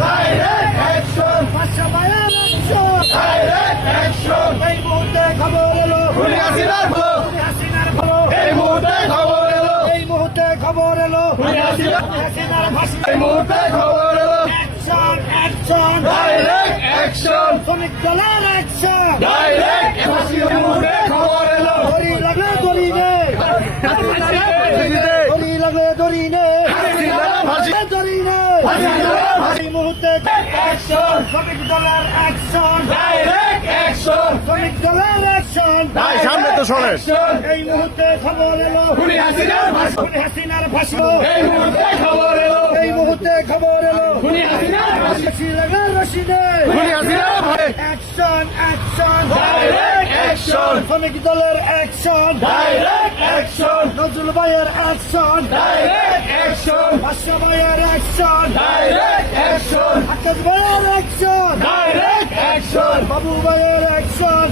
Direct action পাঁচশো বায়ান action direct action এই মুহূর্তে খবর এলো খুনি হাসিনার খবর হাসিনার খবর এই মুহূর্তে খবর এলো এই মুহূর্তে খবর এলো খুনি হাসিনার হাসিনার ফাঁসি এই মুহূর্তে খবর এলো অ্যাকশন অ্যাকশন ডাইরেক্ট অ্যাকশন শ্রমিক দলের অ্যাকশন ডাইরেক্ট ফাঁসি এই মুহূর্তে খবর এলো ধরি লাগলে ধরি নে ধরি লাগলে ধরি নে ধরি নে এই মুহূর্তে অ্যাকশন শ্রমিক দলের অ্যাকশন ডাইরেক্ট অ্যাকশন শ্রমিক দলের অ্যাকশন ভাই সামনে তো শোনেন এই মুহূর্তে খবর এলো। খুনি হাসিনার ভাষণ হাসিনার ভাষণ এই মুহূর্তে খবর এলো। এই মুহূর্তে খবর এলো। খুনি হাসিনার ভাষণ রশি লাগা রশি নে খুনি হাসিনার ভাই অ্যাকশন অ্যাকশন ডাইরেক্ট অ্যাকশন শ্রমিক দলের অ্যাকশন ডাইরেক্ট অ্যাকশন নজরুল ভাইয়ের অ্যাকশন ডাইরেক্ট অ্যাকশন বাদশা ভাইয়ের অ্যাকশন ডাইরেক্ট ভাইয়ের অ্যাকশন ডাইরেক্ট অ্যাকশন বাবু ভাইয়ের অ্যাকশন